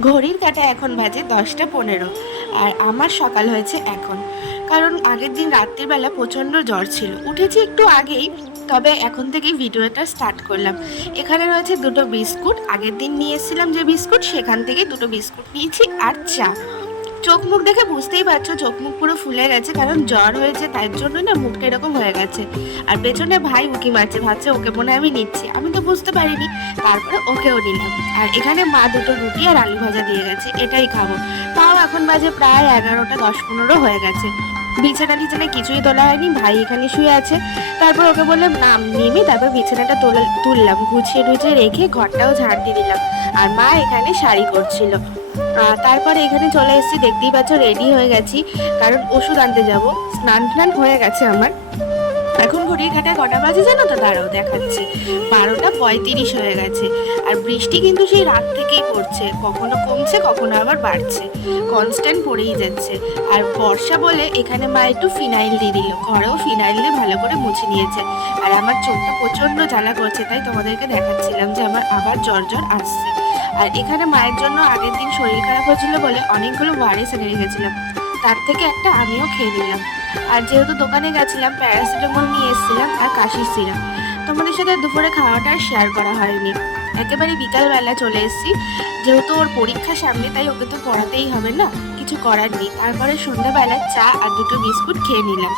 ঘড়ির কাটা এখন বাজে দশটা পনেরো, আর আমার সকাল হয়েছে এখন। কারণ আগের দিন রাত্রিবেলা প্রচণ্ড জ্বর ছিল। উঠেছি একটু আগেই, তবে এখন থেকেই ভিডিওটা স্টার্ট করলাম। এখানে রয়েছে দুটো বিস্কুট। আগের দিন নিয়ে এসেছিলাম যে বিস্কুট, সেখান থেকে দুটো বিস্কুট নিয়েছি আর চা। চোখ মুখ দেখে বুঝতেই পারছ চোখ মুখ পুরো ফুলে গেছে, কারণ জ্বর হয়েছে, তার জন্য না মুখটা এরকম হয়ে গেছে। আর পেছনে ভাই উকি মারছে, ভাবছে ওকে মনে আমি নিচ্ছি। আমি তো বুঝতে পারিনি, তারপরে ওকেও নিলাম। আর এখানে মা দুটো রুটি আর আলু ভাজা দিয়ে গেছে, এটাই খাব। তাও এখন বাজে প্রায় এগারোটা, দশ পনেরো হয়ে গেছে। বিছানা টিছানা কিছুই তোলা হয়নি, ভাই এখানে শুয়ে আছে। তারপর ওকে বললাম, নাম নেমে তারপর বিছানাটা তোলা, তুললাম। গুছিয়ে টুছিয়ে রেখে ঘরটাও ঝাড় দিয়ে দিলাম। আর মা এখানে শাড়ি করছিল। তারপরে এখানে চলে এসেছি, দেখতেই পাচ্ছ রেডি হয়ে গেছি, কারণ ওষুধ আনতে যাব। স্নান টান হয়ে গেছে আমার। এখন ঘড়ির কাটায় কটা বাজে জানো তো? দাঁড়াও, দেখাচ্ছি। বারোটা পঁয়ত্রিশ হয়ে গেছে। আর বৃষ্টি কিন্তু সেই রাত থেকেই পড়ছে। কখনো কমছে, কখনো আবার বাড়ছে। কনস্ট্যান্ট পড়েই যাচ্ছে। আর বর্ষা বলে এখানে মা একটু ফিনাইল দিয়ে দিল। ঘরেও ফিনাইল দিয়ে ভালো করে মুছে নিয়েছে। আর আমার চোখটা প্রচণ্ড জ্বালা করছে, তাই তোমাদেরকে দেখাচ্ছিলাম যে আমার আবার জ্বর জ্বর আসছে। আর এখানে মায়ের জন্য আগের দিন শরীর খারাপ হয়েছিল বলে অনেকগুলো ওয়ারেস এনে রেখেছিলাম তার থেকে একটা আমিও খেয়ে নিলাম। আর যেহেতু দোকানে গেছিলাম, প্যারাসিটামল নিয়ে এসেছিলাম আর কাশির সিরাপ তোমাদের সাথে দুপুরে খাওয়াটা আর শেয়ার করা হয়নি। একেবারে বিকালবেলা চলে এসেছি। যেহেতু ওর পরীক্ষা সামনে, তাই ওকে তো পড়াতেই হবে না, কিছু করার নেই। তারপরে সন্ধ্যাবেলা চা আর দুটো বিস্কুট খেয়ে নিলাম।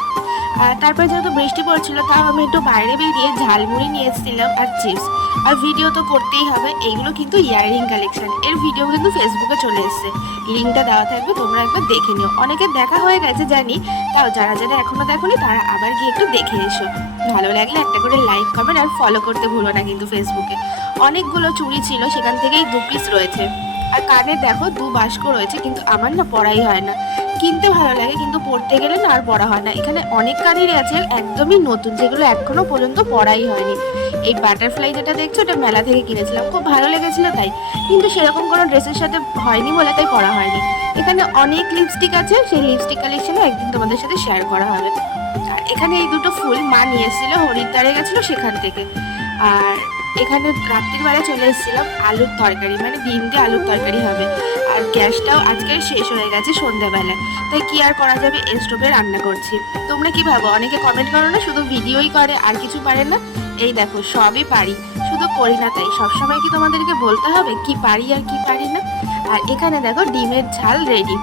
তারপরে যেহেতু বৃষ্টি পড়ছিল, তাও আমি একটু বাইরে বেরিয়ে ঝালমুড়ি নিয়ে এসেছিলাম আর চিপস। আর ভিডিও তো করতেই হবে। এইগুলো কিন্তু ইয়াররিং কালেকশন এর ভিডিও কিন্তু ফেসবুকে চলে এসেছে। লিঙ্কটা দেওয়া থাকবে, তোমরা একবার দেখে নিও। অনেকের দেখা হয়ে গেছে, জানি। তাও যারা যারা এখনও দেখোনি, তারা আবার গিয়ে একটু দেখে এসো। ভালো লাগলে একটা করে লাইক কমেন্ট আর ফলো করতে ভুলো না কিন্তু ফেসবুকে অনেকগুলো চুড়ি ছিল, সেখান থেকেই দু পিস রয়েছে। আর কানে দেখো, দু বাস্ক রয়েছে, কিন্তু আমার না পড়াই হয় না। কিনতে ভালো লাগে, কিন্তু পড়তে গেলে না আর পড়া হয় না। এখানে অনেক কানেরই আছে, একদমই নতুন, যেগুলো এখনও পর্যন্ত পড়াই হয়নি। এই বাটারফ্লাই যেটা দেখছ ওটা মেলা থেকে কিনেছিলাম। খুব ভালো লেগেছিল তাই। কিন্তু সেরকম কোনো ড্রেসের সাথে হয়নি বলে তাই পড়া হয়নি। এখানে অনেক লিপস্টিক আছে, সেই লিপস্টিক কালেকশনও একদিন তোমাদের সাথে শেয়ার করা হবে। আর এখানে এই দুটো ফুল মা নিয়ে এসেছিল, হরিদ্বারে গেছিল সেখান থেকে। আর এখানে রাত্রির বেলা চলে এসেছিলাম আলুর তরকারি মানে ডিম দিয়ে আলুর তরকারি হবে। আর গ্যাসটাও আজকে শেষ হয়ে গেছে সন্ধ্যাবেলায়। তাই কি আর করা যাবে? স্টোভে রান্না করছি। তোমরা কি ভাবো? অনেকে কমেন্ট করো না, শুধু ভিডিওই করে, আর কিছু পারে না? এই দেখো, সবই পারি। শুধু করি না তাই। সবসময় কি তোমাদেরকে বলতে হবে? কি পারি আর কি পারি না? আর এখানে দেখো, ডিমের ঝাল রেডি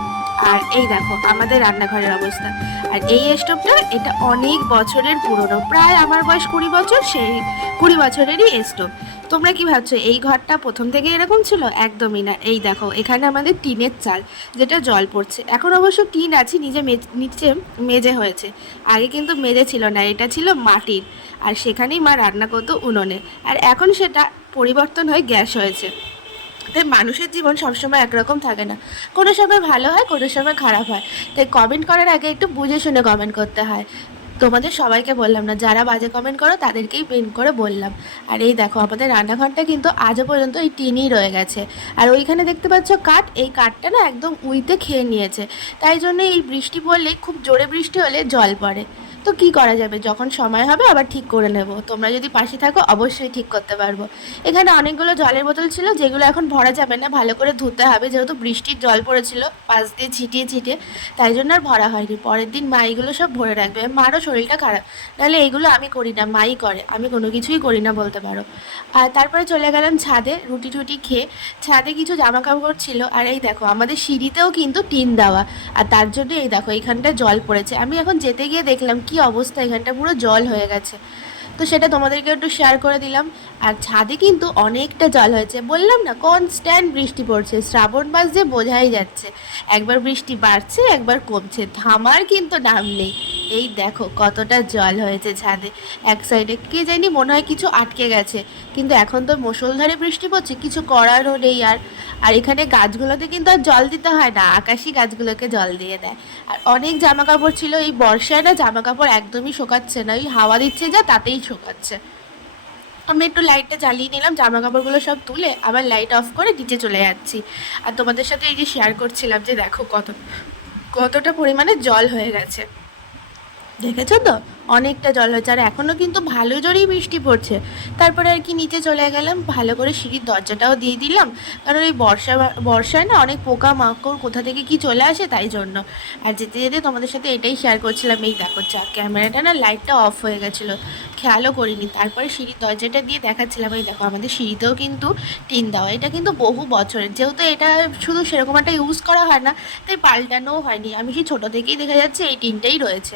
আর এই দেখো, আমাদের রান্নাঘরের অবস্থা। আর এই স্টোভটা, এটা অনেক বছরের পুরনো। প্রায় আমার বয়স কুড়ি বছর, সেই কুড়ি বছরেরই স্টোভ। তোমরা কি ভাবছ, এই ঘরটা প্রথম থেকে এরকম ছিল? একদমই না। এই দেখো, এখানে আমাদের টিনের চাল, যেটা জল পড়ছে। এখন অবশ্য টিন আছে, নিজে নিচে মেজে হয়েছে। আগে কিন্তু মেজে ছিল না, এটা ছিল মাটির। আর সেখানেই মা রান্না করতো উনুনে। আর এখন সেটা পরিবর্তন হয়ে গ্যাস হয়েছে। তাই মানুষের জীবন সবসময় একরকম থাকে না। কোনো সময় ভালো হয়, কোনো সময় খারাপ হয়। তাই কমেন্ট করার আগে একটু বুঝে শুনে কমেন্ট করতে হয়। তোমাদের সবাইকে বললাম না, যারা বাজে কমেন্ট করো তাদেরকেই পিন করে বললাম। আর এই দেখো, আমাদের রান্নাঘরটা কিন্তু আজও পর্যন্ত এই টিনই রয়ে গেছে। আর ওইখানে দেখতে পাচ্ছ কাঠ, এই কাঠটা না একদম উইতে খেয়ে নিয়েছে। তাই জন্য এই বৃষ্টি পড়লে, খুব জোরে বৃষ্টি হলে জল পড়ে। তো কি করা যাবে? যখন সময় হবে আবার ঠিক করে নেব। তোমরা যদি পাশে থাকো, অবশ্যই ঠিক করতে পারব। এখানে অনেকগুলো জলের বোতল ছিল, যেগুলো এখন ভরা যাবে না। ভালো করে ধুতে হবে, যেহেতু বৃষ্টির জল পড়েছিল, পাশ দিয়ে ছিটিয়ে ছিটিয়ে। তাই জন্য আর ভরা হয়নি। পরের দিন মা এগুলো সব ভরে রাখবে। মারও শরীরটা খারাপ। নাহলে এইগুলো আমি করি না, মাই করে। আমি কোনো কিছুই করি না বলতে পারো। আর তারপরে চলে গেলাম ছাদে রুটি টুটি খেয়ে। ছাদে কিছু জামা কাপড় ছিল। আর এই দেখো, আমাদের সিঁড়িতেও কিন্তু টিন দেওয়া। আর তার জন্য এই দেখো এইখানটা জল পড়েছে। আমি এখন যেতে গিয়ে দেখলাম কি অবস্থা? এখানটা পুরো জল হয়ে গেছে। তো সেটা তোমাদেরকে একটু শেয়ার করে দিলাম। আর ছাদে কিন্তু অনেকটা জল হয়েছে। বললাম না কনস্ট্যান্ট বৃষ্টি পড়ছে। শ্রাবণ মাস যে বোঝাই যাচ্ছে। একবার বৃষ্টি বাড়ছে, একবার কমছে। থামার কিন্তু নাম নেই। এই দেখো কতটা জল হয়েছে ছাদে। এক সাইডে কে জানি মনে হয় কিছু আটকে গেছে, কিন্তু এখন তো মুষলধারে বৃষ্টি পড়ছে, কিছু করারও নেই আর। আর এখানে গাছগুলোতে কিন্তু আর জল দিতে হয় না, আকাশি গাছগুলোকে জল দিয়ে দেয়। আর অনেক জামা কাপড় ছিল, এই বর্ষায় না জামা কাপড় একদমই শোকাচ্ছে না, ওই হাওয়া দিচ্ছে যা তাতেই শোকাচ্ছে। আমি একটু লাইটটা জ্বালিয়ে নিলাম জামা কাপড়গুলো সব তুলে আবার লাইট অফ করে নিচে চলে যাচ্ছি। আর তোমাদের সাথে এই যে শেয়ার করছিলাম যে দেখো কত, কতটা পরিমাণে জল হয়ে গেছে। দেখেছ তো? অনেকটা জল হয়েছে আর এখনও কিন্তু ভালো জোরেই বৃষ্টি পড়ছে। তারপরে আর কি নিচে চলে গেলাম, ভালো করে সিঁড়ির দরজাটাও দিয়ে দিলাম। কারণ এই বর্ষা বর্ষায় না অনেক পোকা মাকড় কোথা থেকে কি চলে আসে তাই জন্য। আর যেতে যেতে তোমাদের সাথে এটাই শেয়ার করছিলাম। এই দেখো চা ক্যামেরাটা না লাইটটা অফ হয়ে গেছিল। খেয়ালও করিনি। তারপরে সিঁড়ির দরজাটা দিয়ে দেখাচ্ছিলাম। এই দেখো, আমাদের সিঁড়িতেও কিন্তু টিন দেওয়া। এটা কিন্তু বহু বছরের। যেহেতু এটা শুধু সেরকম একটা ইউজ করা হয় না, তাই পাল্টানোও হয়নি। আমি সেই ছোটো থেকেই দেখা যাচ্ছে এই টিনটাই রয়েছে।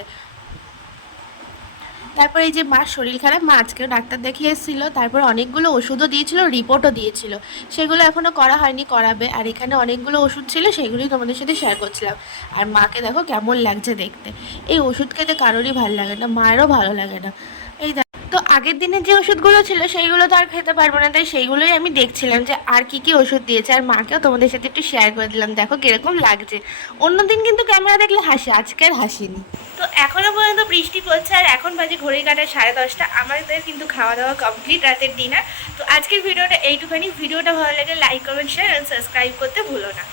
তারপরে এই যে মার শরীর খারাপ, মা আজকেও ডাক্তার দেখিয়ে এসেছিল তারপর অনেকগুলো ওষুধও দিয়েছিল, রিপোর্টও দিয়েছিল। সেগুলো এখনও করা হয়নি, করাবে। আর এখানে অনেকগুলো ওষুধ ছিল, সেগুলোই তোমাদের সাথে শেয়ার করছিলাম। আর মাকে দেখো কেমন লাগছে দেখতে। এই ওষুধ খেতে কারোরই ভালো লাগে না, মায়েরও ভালো লাগে না। এই তো আগের দিনের যে ওষুধগুলো ছিল, সেইগুলো তো আর খেতে পারব না। তাই সেইগুলোই আমি দেখছিলাম যে আর কি কি ওষুধ দিয়েছে। আর মাকেও তোমাদের সাথে একটু শেয়ার করে দিলাম। দেখো কীরকম লাগছে। অন্যদিন কিন্তু ক্যামেরা দেখলে হাসি, আজকে আর হাসিনি। তো এখনও পর্যন্ত বৃষ্টি পড়ছে, আর এখন বাজে ঘড়ি কাটায় সাড়ে দশটা। আমাদের কিন্তু খাওয়া দাওয়া কমপ্লিট রাতের ডিনার তো আজকের ভিডিওটা এইটুখানি। ভিডিওটা ভালো লাগে লাইক কমেন্ট শেয়ার সাবস্ক্রাইব করতে ভুলো না।